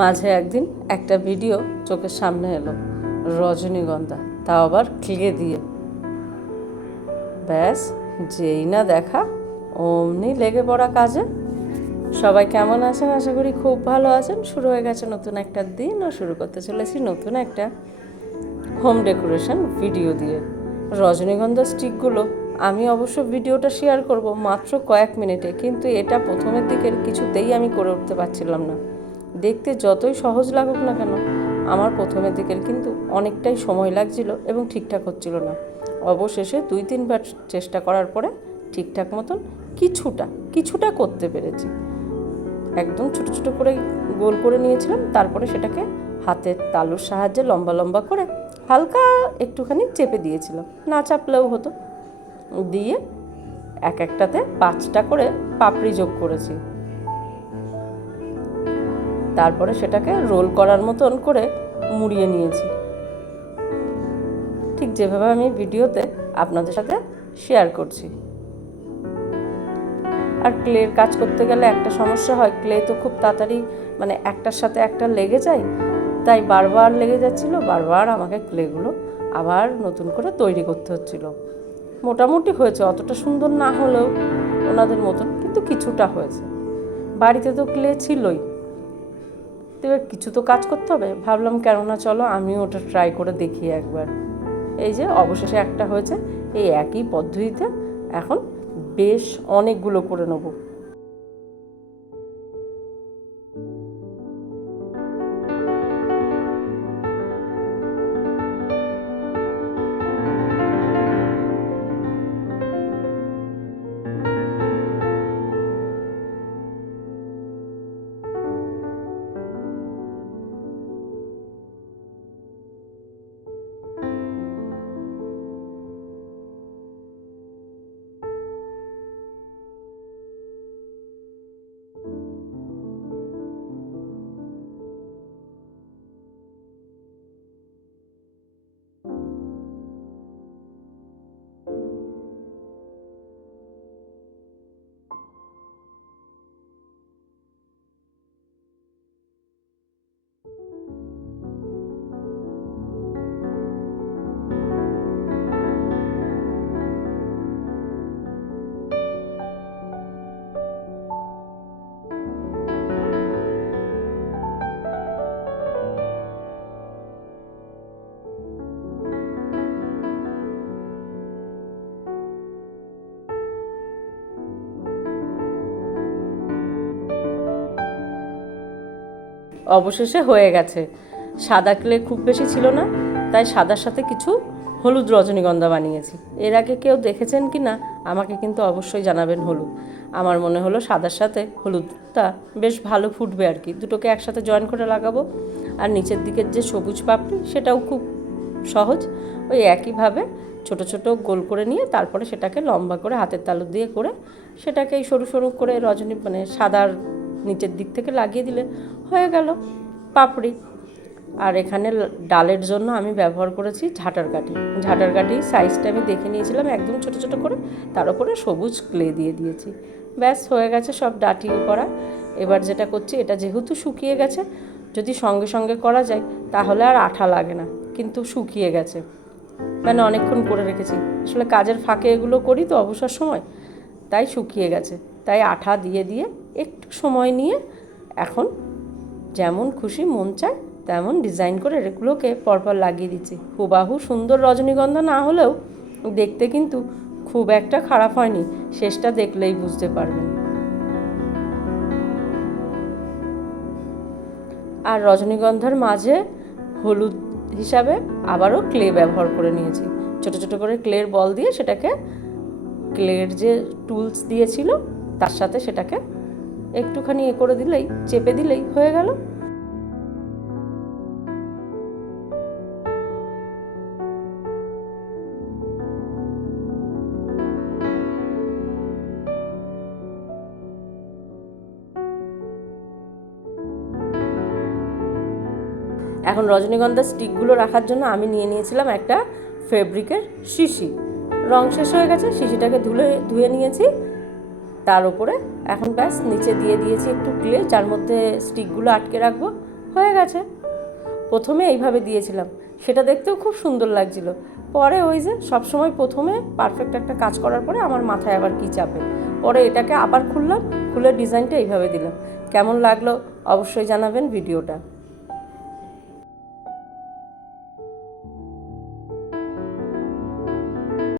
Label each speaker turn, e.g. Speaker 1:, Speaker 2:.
Speaker 1: মাঝে একদিন একটা ভিডিও চোখের সামনে এলো, রজনীগন্ধা। তাও আবার ক্লে দিয়ে। ব্যাস, যেই না দেখা, অমনি লেগে পড়া কাজে। সবাই কেমন আছেন? আশা করি খুব ভালো আছেন। শুরু হয়ে গেছে নতুন একটা দিন ও শুরু করতে চলেছি নতুন একটা হোম ডেকোরেশন ভিডিও দিয়ে। রজনীগন্ধা স্টিকগুলো আমি অবশ্য ভিডিওটা শেয়ার করব মাত্র কয়েক মিনিটে, কিন্তু এটা প্রথমের দিকের কিছুতেই আমি করে উঠতে পারছিলাম না। দেখতে যতই সহজ লাগুক না কেন, আমার প্রথমের দিকের কিন্তু অনেকটাই সময় লাগছিল এবং ঠিকঠাক হচ্ছিল না। অবশেষে দুই তিনবার চেষ্টা করার পরে ঠিকঠাক মতন কিছুটা কিছুটা করতে পেরেছি। একদম ছোট ছোট করে গোল করে নিয়েছিলাম, তারপরে সেটাকে হাতের তালুর সাহায্যে লম্বা লম্বা করে হালকা একটুখানি চেপে দিয়েছিলাম। না চাপলেও হতো। দিয়ে এক একটাতে পাঁচটা করে পাপড়ি যোগ করেছি। তারপরে সেটাকে রোল করার মতন করে মুড়িয়ে নিয়েছি। ঠিক যেভাবে আমি ভিডিওতে আপনাদের সাথে শেয়ার করছি। আর ক্লের কাজ করতে গেলে একটা সমস্যা হয় ক্লে তো খুব তাড়াতাড়ি মানে একটার সাথে একটা লেগে যায়, তাই বারবার লেগে যাচ্ছিল, বারবার আমাকে ক্লেগুলো আবার নতুন করে তৈরি করতে হচ্ছিল। মোটামুটি হয়েছে, অতটা সুন্দর না হলেও ওনাদের মতন কিন্তু কিছুটা হয়েছে। বাড়িতে তো ক্লে ছিলই। তো এবার কিছু তো কাজ করতে হবে। ভাবলাম কেননা চলো, আমিও ওটা ট্রাই করে দেখি একবার। এই যে, অবশেষে একটা হয়েছে, এই একই পদ্ধতিতে এখন বেশ অনেকগুলো করে নেব। অবশেষে হয়ে গেছে। সাদা ক্লে খুব বেশি ছিল না, তাই সাদার সাথে কিছু হলুদ রজনীগন্ধা বানিয়েছি। এর আগে কেউ দেখেছেন কি না, আমাকে কিন্তু অবশ্যই জানাবেন হলুদ। আমার মনে হলো সাদার সাথে হলুদটা বেশ ভালো ফুটবে আর কি। দুটোকে একসাথে জয়েন করে লাগাবো। আর নিচের দিকের যে সবুজ পাপড়ি, সেটাও খুব সহজ। ওই একইভাবে ছোট ছোট গোল করে নিয়ে তারপরে সেটাকে লম্বা করে হাতের তালু দিয়ে করে সেটাকে সরু সরু করে রজনী মানে সাদার নিচের দিক থেকে লাগিয়ে দিলে হয়ে গেল পাপড়ি। আর এখানে ডালের জন্য আমি ব্যবহার করেছি ঝাঁটার কাঠি। ঝাঁটার কাঠি সাইজটা আমি দেখে নিয়েছিলাম একদম ছোট ছোট করে। তার উপরে সবুজ ক্লে দিয়ে দিয়েছি। ব্যাস, হয়ে গেছে সব ডাটিও করা। এবার যেটা করছি, এটা যেহেতু শুকিয়ে গেছে, যদি সঙ্গে সঙ্গে করা যায়, তাহলে আর আঠা লাগে না, কিন্তু শুকিয়ে গেছে। মানে অনেকক্ষণ করে রেখেছি। আসলে কাজের ফাঁকে এগুলো করি তো অবসর সময়, তাই শুকিয়ে গেছে। তাই আঠা দিয়ে দিয়ে একটু সময় নিয়ে এখন যেমন খুশি মন চায় তেমন ডিজাইন করে এগুলোকে পরপর লাগিয়ে দিচ্ছি। হুবাহু সুন্দর রজনীগন্ধা না হলেও দেখতে কিন্তু খুব একটা খারাপ হয়নি। শেষটা দেখলেই বুঝতে পারবেন। আর রজনীগন্ধার মাঝে হলুদ হিসাবে আবারও ক্লে ব্যবহার করে নিয়েছি। ছোট ছোট করে ক্লের বল দিয়ে সেটাকে ক্লের যে টুলস দিয়েছিল, তার সাথে সেটাকে একটুখানি এ করে দিলেই, চেপে দিলেই হয়ে গেল। এখন রজনীগন্ধার স্টিকগুলো রাখার জন্য আমি নিয়ে নিয়েছিলাম একটা ফেব্রিকের শিশি। রং শেষ হয়ে গেছে, শিশিটাকে ধুলে, ধুয়ে নিয়েছি। তার উপরে। এখন ব্যাস নিচে দিয়ে দিয়েছি একটু ক্লে যার মধ্যে স্টিকগুলো আটকে রাখব। হয়ে গেছে। প্রথমে এইভাবে দিয়েছিলাম। সেটা দেখতেও খুব সুন্দর লাগছিল। পরে ওই যে সবসময় প্রথমে পারফেক্ট একটা কাজ করার পরে আমার মাথায় আবার কী চাপে। পরে এটাকে আবার খুললাম, খুলে ডিজাইনটা এইভাবে দিলাম। কেমন লাগল অবশ্যই জানাবেন ভিডিওটা।